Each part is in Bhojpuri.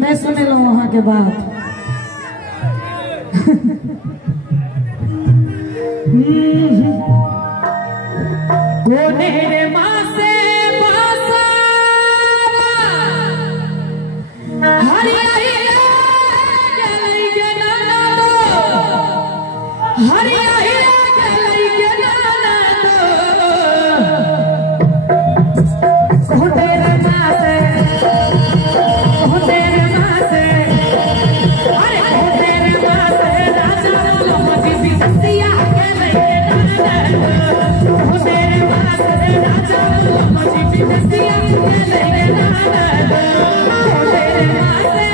मैं सुने लो वहां के बात। गोनेरे माँ से बासा हरिया गलई के नाना दो हरिया गलई के नाना दो गोनेरे माँ से गोनेरे माँ से अरे गोनेरे माँ से राजा लोग भी सिया गलई के नाना दो गोनेरे माँ से राजा लोग भी सिया गलई के नाना दो गोनेरे माँ से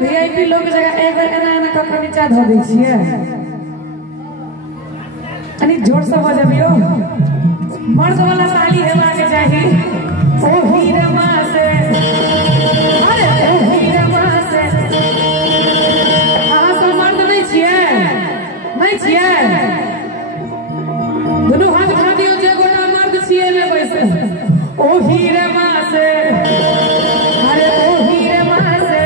VIP लोग जगह एक एना कपड़ा नीचा धो दै छियै। तनी जोर से बजबियो, मर्द वाला ताली हेबाक चाही। ओ हीरमा से अरे ओ हीरमा से अहाँ सब मर्द नहीं छियै, नहीं छियै? दुनू हाथ उठा दियो जे गोटा मर्द छियै ने बैसे। ओ हीरमा से अरे ओ हीरमा से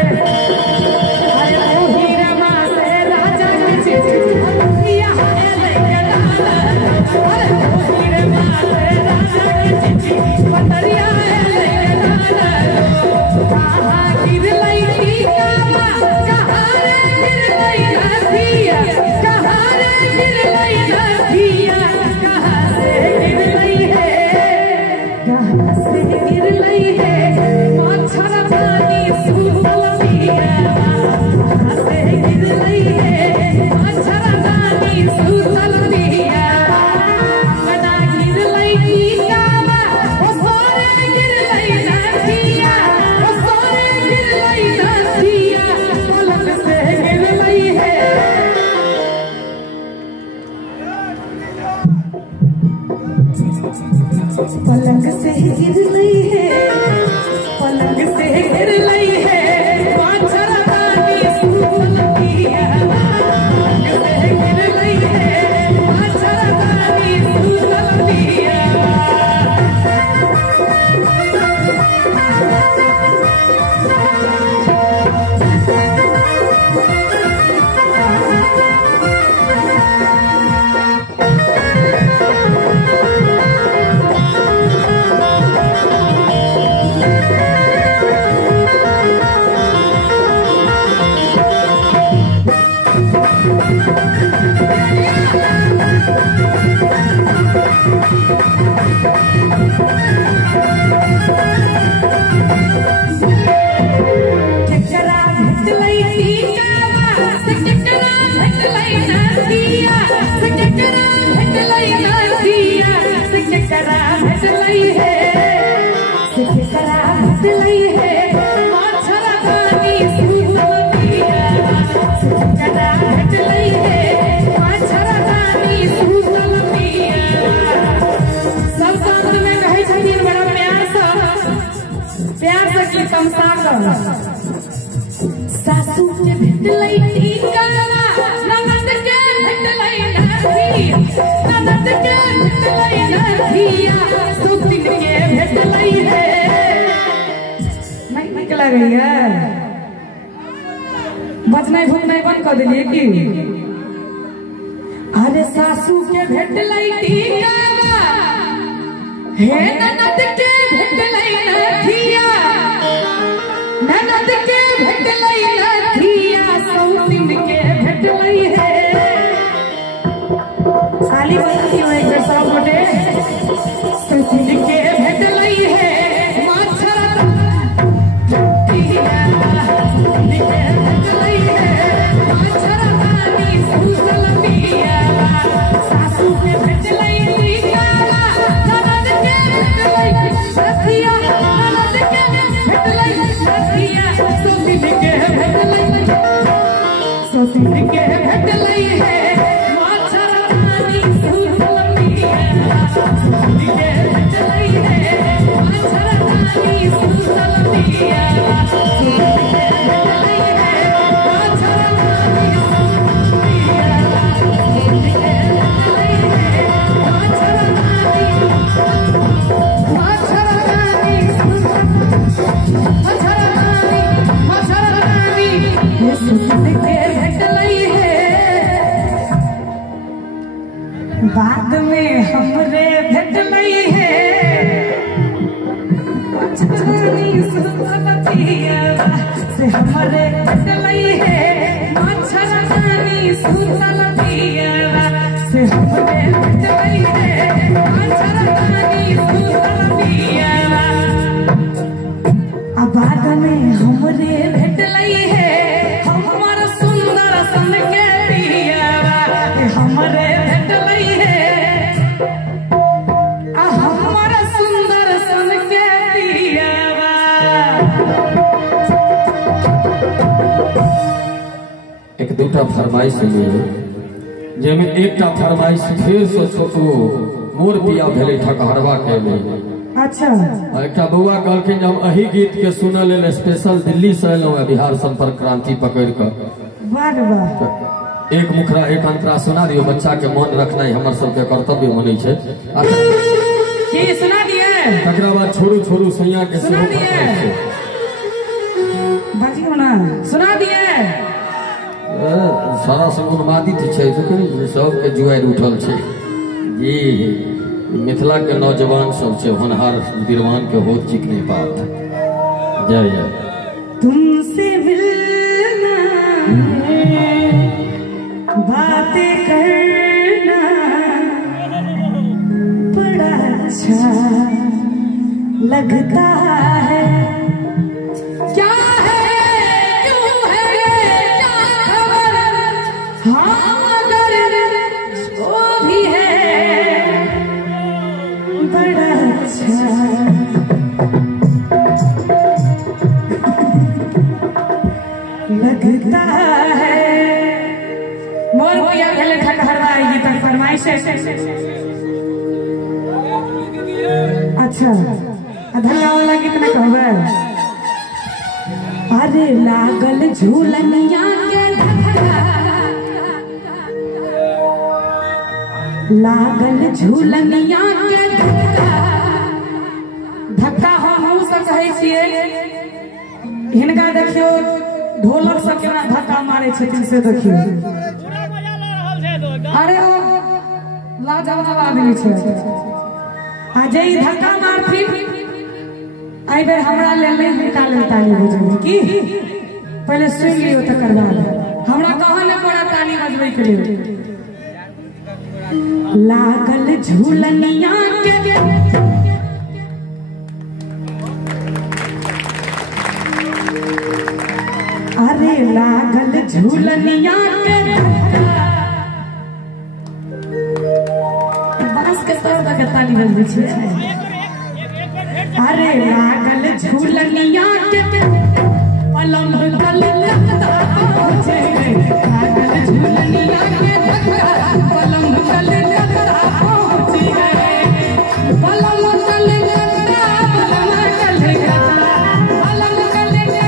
पलंग से गिर लई है, पलंग से गिर लई है, पाछरा रानी सुलतिया। पलंग से गिर लई है, पाछरा रानी सुलतिया। सासू के भेटलई टीका ननद के भेटलई नथिया ननद के भेटलई नथिया सुतिन के भेटलई है नहीं निकल गई है बजनाई भूखनाई बंद कर दिलिए की अरे सासू के भेटलई टीका हे ननद के भेटलई नथिया ननद के भेटलई नथिया सौतिन के भेटलई है साली बनी हो एक बेर सब गोटे सौतिन के भेटलई है माछरा टिया के भेटलई है माछरा रानी सुसल पिया सासू के भेटलई टीका ननद के भेटलई नथिया ननद के भेटलई नथिया सौतिन के भेटलई है माछरा रानी सुसल पिया सौतिन के भेटलई है माछरा रानी सुसल पिया सौतिन के भेटलई है माछरा रानी सुसल पिया सौतिन के भेटलई है माछरा रानी बाद में हमरे भेटलई है रानी सुसल पिया से हमरे भेटलई है माछरा रानी सुसल पिया से हमरे भेटलई है माछरा रानी सुसल पिया बाद में हमरे भेटलई है हमर सुंदर सन के पिया हमरे भेटलई है हमर सुंदर सन के पिया एक दूटा फरमाइश लियो जेमे एकटा फरमाइश फिर से सोचो मोर पिया भेले ठकहरवा के में अच्छा एक बउआ कहलखिन हम अही गीत के सुने लेल स्पेशल दिल्ली से एलहुं बिहार संपर्क क्रांति पकड़ कर एक मुखरा एक अंतरा सुना दियो बच्चा के मन रखनाई हमर सबके कर्तव्य बनै छै की सुना दिए तकरा बाद छोड़ू छोड़ू सैया के सुना दिए बाजियो ना सुना दिए सारा सगुन बाधित छै सबके जुआर उठल छै जी मिथिला के नौजवान सब से होनहार विद्वान के होत चिकने बात जय जय तुमसे मिलना बातें करना बड़ा अच्छा लगता है क्या है क्यों है क्या खबर हाँ मगर जो भी है बड़ा अच्छा लगता है मोर भैया खेले ठकहरवा आएगी तक फरमाइश अच्छा धक्का वाला कितना कहबे अरे लागल झूलनिया के लागल झूलनिया के धक्का हमहू सब कहै छियै हिनका देखियो ढोलक से केना धक्का मारे छथिन से देखियो अरे ओ लाजवाब आदमी छै आ जे धक्का मारथिन आई बेर हमरा ले ले निकाले ताली बजेबै की पहले सुन लियो तकर बाद हमरा कहां न पड़ा ताली बजबै के लिए लागल झूलनिया के अरे लागल झूलनिया के बांस के तर तक ताली बजबै छै अरे लागल झूलनिया के पलंग कलकत्ता पहुंचे लागल झूलनिया के पलंग कलकत्ता पहुंचे पलंग कलकत्ता पलंग कलकत्ता पलंग कलकत्ता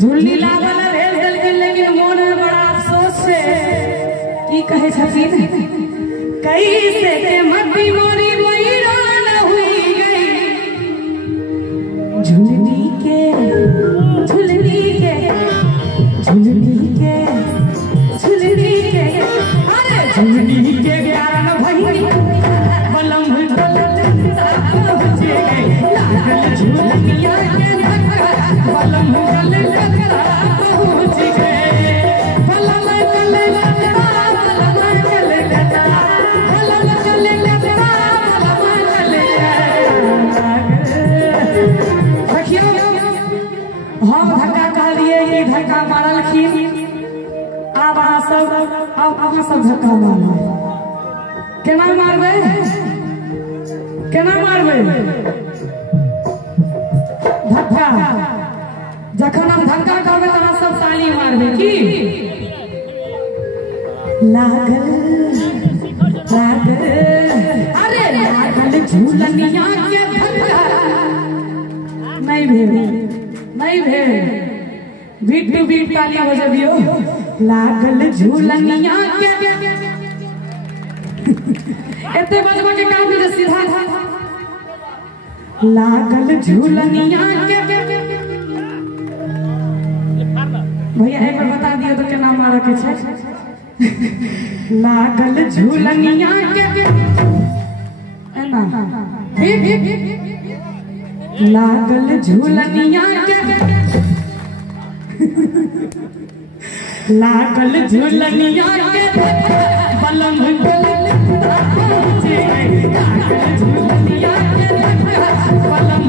झुल्ली लागल भेज देलखिन, लेकिन मोन में बड़ा अफसोस से की कहे छथिन, कैसे के मट्टी मोरी मैरान हुई गई, झुलनी के झुलनी के झुलनी के झुलनी के अरे झुलनी के कारण भई बलम लागल झुलनिया के बलम हम धक्का कहलिए ई धक्का मारलखिन, अब अहाँ सब धक्का मारबै, केना मारबै केना मारबै धक्का, जखन हम धक्का कहबै तहन सब ताली मारबै की लागल लागल अरे लागल झूलनिया के धक्का नहीं भेल बीट टू बीट तालियां बजबियो, लागल झूलनिया के एते बजबा के काम दे सीधा लागल झूलनिया के भैया एक बार बता दियो तो केना मारे के छै, लागल झूलनिया के एना लागल झूलनिया के लागल झूलनिया के बलम झूलनिया के बलम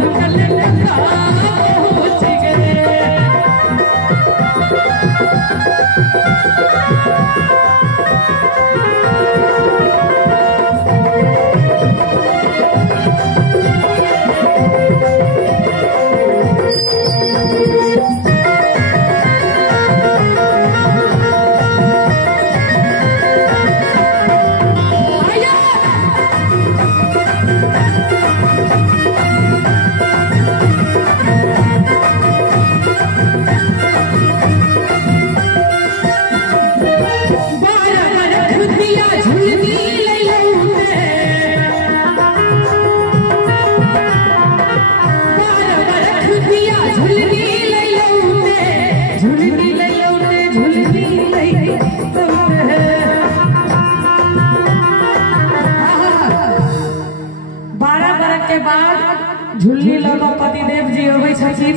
झुल्ली लगा पतिदेव जी अबै छथिन,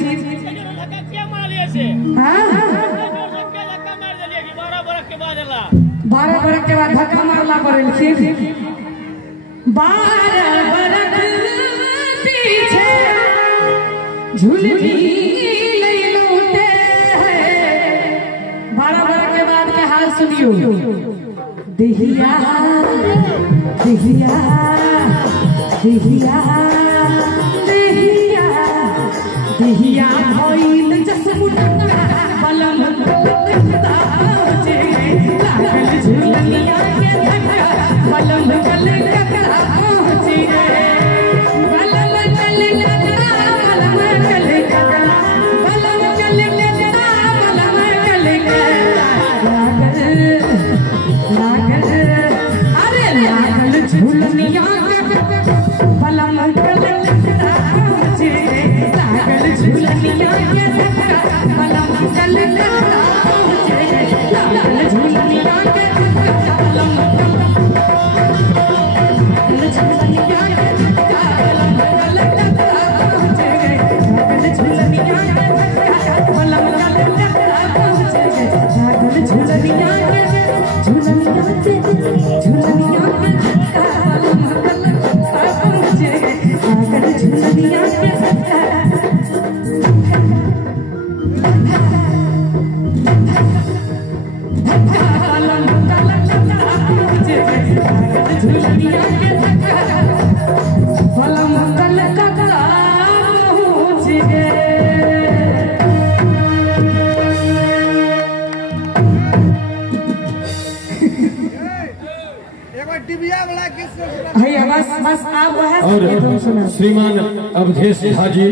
12 बरख के बाद धक्का मारला पड़ेलखिन, 12 बरख पीछे झुल्ली लौटे हैं, 12 बरख के बाद के हाल सुनियो, दिहिया दिहिया दिहिया दिहिया भइल जसमुटा बलम लागल झुलनिया के धक्का बलम गल ककरा पहुँची गए, बलम गल ककरा बलम गल ककरा बलम गल ककरा बलम गल लागल लागल अरे लागल झुलनिया के बलम गल ककरा पहुँची गए, लागल झुलनिया के धक्का बलम गल ककरा पहुँची गए, लागल झुलनिया के धक्का बलम झुलनिया के धक्का बलम गल ककरा पहुँची गए, लागल झुलनिया के धक्का बलम गल ककरा पहुँची गए, लागल झुलनिया के झुलनिया के धक्का बलम गल ककरा पहुँची गए, लागल झुलनिया के धक्का बस आप वह और सुना श्रीमान अवधेश झा जी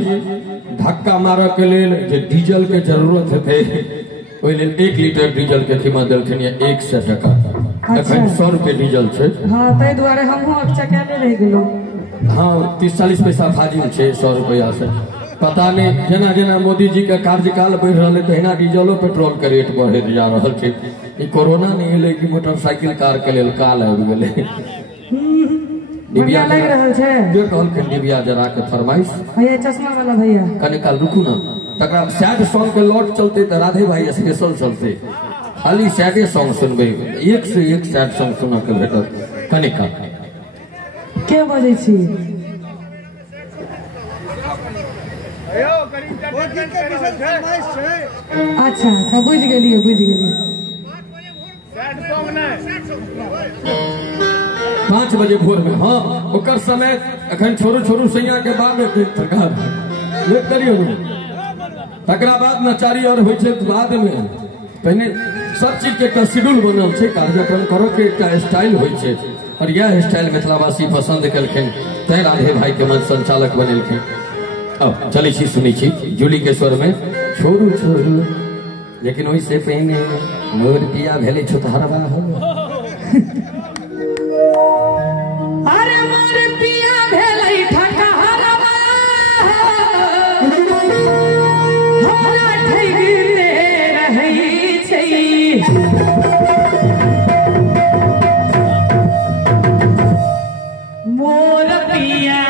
धक्का मार के लेल जे डीजल के जरूरत थे ओहि लेल 1 लीटर डीजल के कीमत देलखिन 100 टका। एखन 100 रुपए डीजल छै। हाँ ताहि दुआरे हमहूँ चकेले रह गेलहुँ। हाँ 30-40 पैसा फाजिल छै 100 रुपया से। पता नहीं जेना जेना मोदी जी के कार्यकाल बढ़ रहा है तहिना डीजलो पेट्रोल के रेट बढ़े जा रहा है। ई कोरोना नहीं है कि मोटरसाइकिल कार के लेल काल आबि गेलै। डिबिया लग रहल छै जे कहलखिन डिबिया जरा के फरमाइश भैया चश्मा वाला भैया कने काल रुकू ना तकरा सैड सॉन्ग के लौट चलते तो राधे भाई स्पेशल चलते खाली सैडे सॉन्ग सुनबे एक से एक सैड सॉन्ग सुना के भेटत कने काल के बजै छी अच्छा तो बुझ गेलिए 5 बजे भोर में। हाँ ओकर समय अखन छोरू सैया के बाद सरकार लेट करियो तकरा बाद नचारी और होइ छै बाद में। पहले सब चीज के एकटा शेड्यूल बनल छै कार्यक्रम करो के एकटा स्टाइल होइ छै और यह स्टाइल मिथिलावासी पसंद केलखिन तै राधे भाई के मंच संचालक बनेलखिन। अब चलै छी सुनै छी जूली के स्वर में छोरू लेकिन ओहि से पहले मोर पिया भेले छोटहरवा हो। अरे मोर पिया भेलै ठकहरवा हमरा ठगिते रहै छै। मोर पिया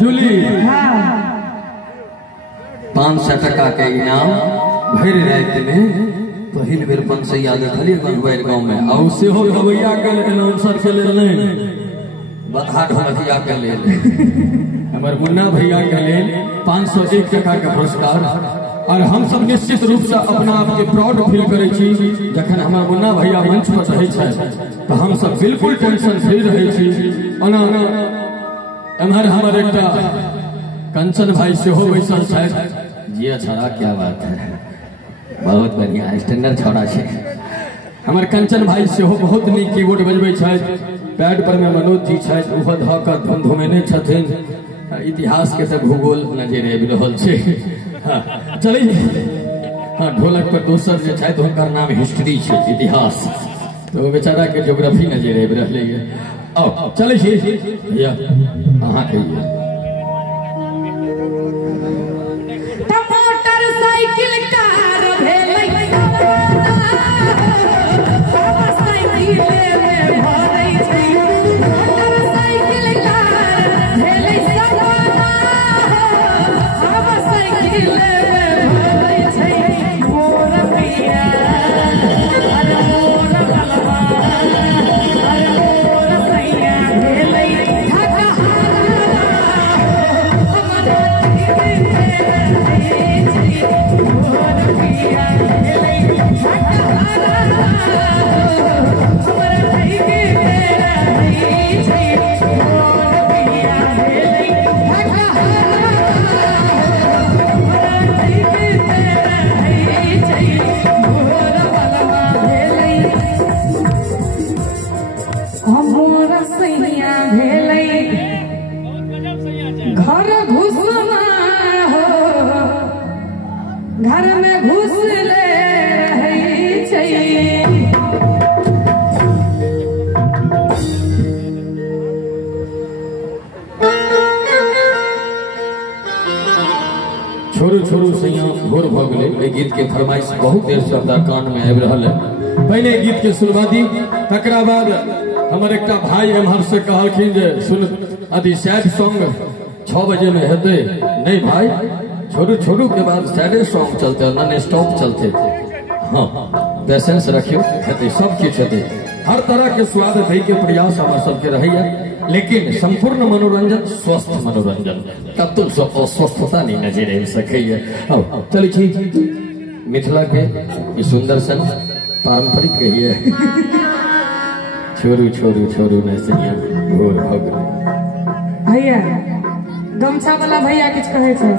जूली 500 टका के इनाम भर रात में पहिल बेर पंसैया देखलिए गंगवार गांव में और से हो गवैया के अनाउंसर के लेल नहीं बता ढोलकिया के लेल हमर मुन्ना भैया के लेल 501 टका के पुरस्कार। और हम सब निश्चित रूप से अपना आप के प्राउड फील करे छी जखन हमर मुन्ना भैया मंच पर रहे छै तो हम सब बिल्कुल टेंशन फ्री रहे छी। ओना एमहर हमर एकटा कंचन भाई से हो बैसल छै जी छोड़ा क्या बात है बहुत बढ़िया स्टैंडर्ड छोड़ा छै। हमर कंचन भाई से हो बहुत नीक कीबोर्ड बजबै छै पैड पर में मनोज जी छै उहो ध क धमधमेने छथिन। इतिहास के त भूगोल नजर आबि रहल छै। चलै हाँ ढोलक पर दोसर जे छै तो हुनकर नाम हिस्ट्री छै इतिहास तो बेचारा के ज्योग्राफी नजर आबि रहलै है। आओ चलै छी भैया अहाँ कहिए मोटरसाइकिल कार भेलै साइकिल में भरै छै मोटरसाइकिल कार भेलै साइकिल में भरै छै मोर पिया अरे मोर बलवा भेलै घर घुसना हो घर में घुस ले छै छोरू छोरू सैया भोर भ गेलै। एहि गीत के फरमाइश बहुत देर से हमरा कान में आबि रहल है। पहले गीत के शुरुआती तकरा बाद हमर एकटा भाई एम्हर से कहलखिन जे सुन अभी सैड सॉन्ग 6 बजे में हेतै। नहीं भाई, छोरू छोरू के बाद सैड सॉन्ग चलते नॉन स्टॉप चलते। हाँ पेशेंस रखियो, हेतै सब किछ हेतै। हर तरह के स्वाद दै के प्रयास हमर सबके रहैया, लेकिन संपूर्ण मनोरंजन स्वस्थ मनोरंजन कतौ से अस्वस्थता नहीं नजर आबि सकैया। चलिए ठीक मिथिला के ई सुंदर सन पारंपरिक कहिए छोरू छोरू छोरू ने सैया भोर भ गेलै। भैया गमछा वाला भैया किछ कहे छै?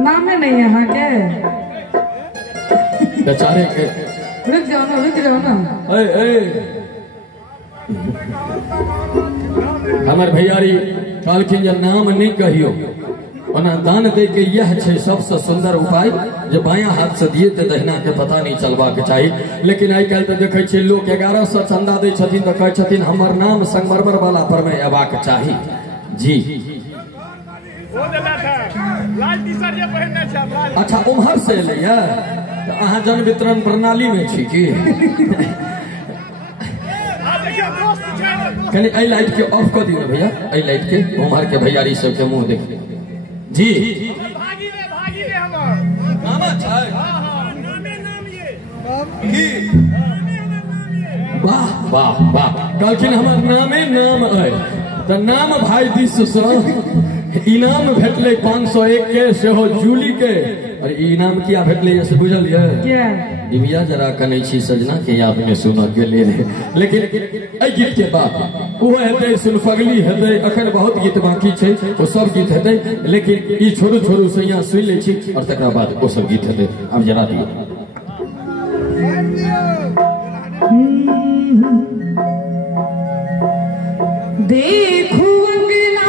नामे नहीं है यहाँ के बेचारे के रुक जाओ ना ए हमर भैयारी कहलखिन जे नाम नहीं कहियो, ओना दान दे के यह छै सबसे सुंदर उपाय जे बायां हाथ से दिए तो दहिना के पता नहीं चलबाक चाही। लेकिन आई काल्हि तो देखे छियै लोग 1100 चंदा दै छथिन तो कहै छथिन हमर नाम संगमरमर वाला पर में एबाक चाही। जी अच्छा उम्हर से एलैया तो अहाँ जन वितरण प्रणाली में छी की? कनी एहि लाइट के ऑफ कर दियो भैया, एहि लाइट के उम्हर के भैयारी सब के मुंह देखिए। जी वाह वाह वाह कहलखिन हमर नामे नाम है तो नाम भाई दिस से इनाम भेटले 501 के सेहो जूली के। और इनाम किया भेटले से बुझलिए डिबिया जरा कनै छी सजना के याद में सुनो के ले रहे। लेकिन एहि गीत के बाद वो हेतै सुनफगली हेतै, अखन बहुत गीत बाकी छै वो सब गीत हेतै। लेकिन ई छोरू छोरू सैया सुनि लै छी और तकरा बाद वो सब गीत हेतै। अब जरा दियो देखू अंगना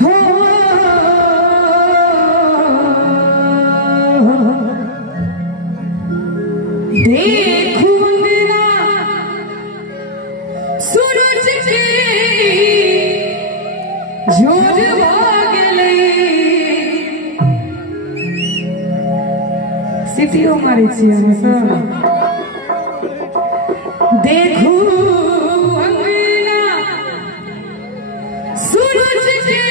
हो देखू अंगना सूरज के जोर भागले सिटियो मारे छी हम सब। देखू अंगना सूरज के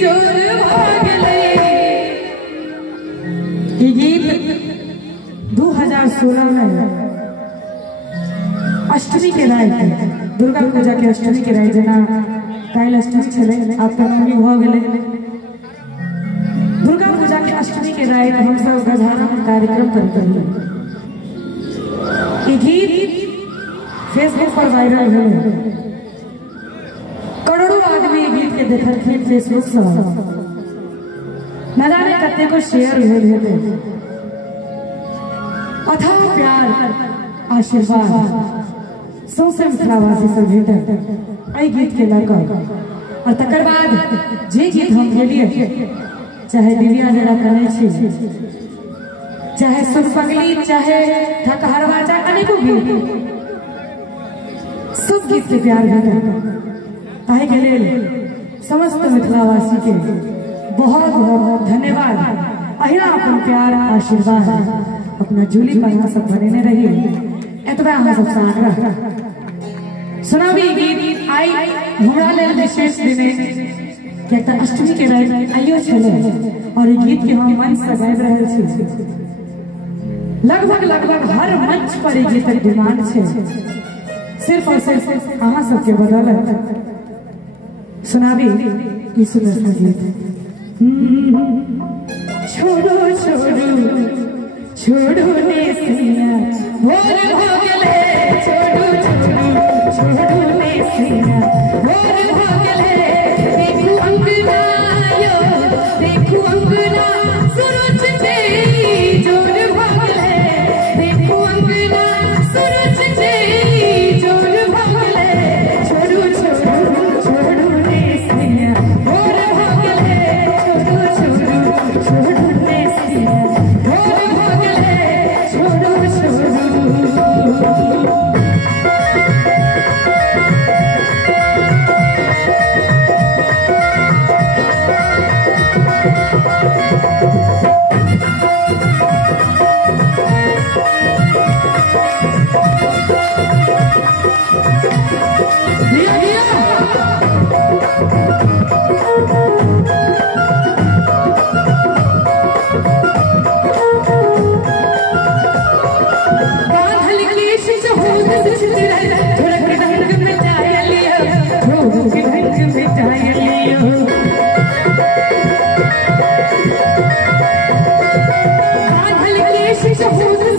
जोर भागले। ये गीत 2016 में अष्टमी के रात दुर्गा पूजा के अष्टमी के रात जना काल्हि अष्टमी छलै आब तऽ नवमी भऽ गेलै। दुर्गा पूजा के अष्टमी के रात हम सब गजानन में कार्यक्रम करते हैं। ये गीत फेसबुक पर वायरल है, करोड़ों आदमी गीत के देखलखिन फेसबुक से। न जाने कते को शेयर भेल हेतै। अथाह प्यार आशीर्वाद सौंसे मिथिलावासी से भेटल एहि गीत के लऽ कऽ। और तकर बाद जे गीत हम गेलिए चाहे दिव्या जरा कने छी, चाहे सुनफगली, चाहे ठकहरवा, चाहे अनेको गीत, सब गीत के प्यार भेटल। ताहि के लेल समस्त मिथिलावासी के बहुत बहुत धन्यवाद। अहिना अपन प्यार आशीर्वाद अपना जूली पर हम सब बनेने रहिए। एतबा हम सब से आग्रह सुनाबी गीत आई हमरा लेल विशेष दिने किया अष्टमी के रात आइयो छले और ई गीत के हम मंच से गाबि रहल छी। लगभग हर मंच पर ई गीत के डिमांड छे, सिर्फ और सिर्फ अहाँ सबके बदौलत। सुनाबी ई सुंदर सा गीत। छोड़ो छोड़ो छोड़ो ने सिया भोर हो गेले, छोड़ो छोड़ो छोड़ने सिया और भागले देखू अंगना यो देखू अंगना सूरज के जोर भागले देखू अंगना सूरज के जोर भागले छोड़ू छोड़ू छोड़ने सिया और भागले छोड़ू छोड़ू छोड़ने सिया और भागले छोड़ू छोड़ू Hold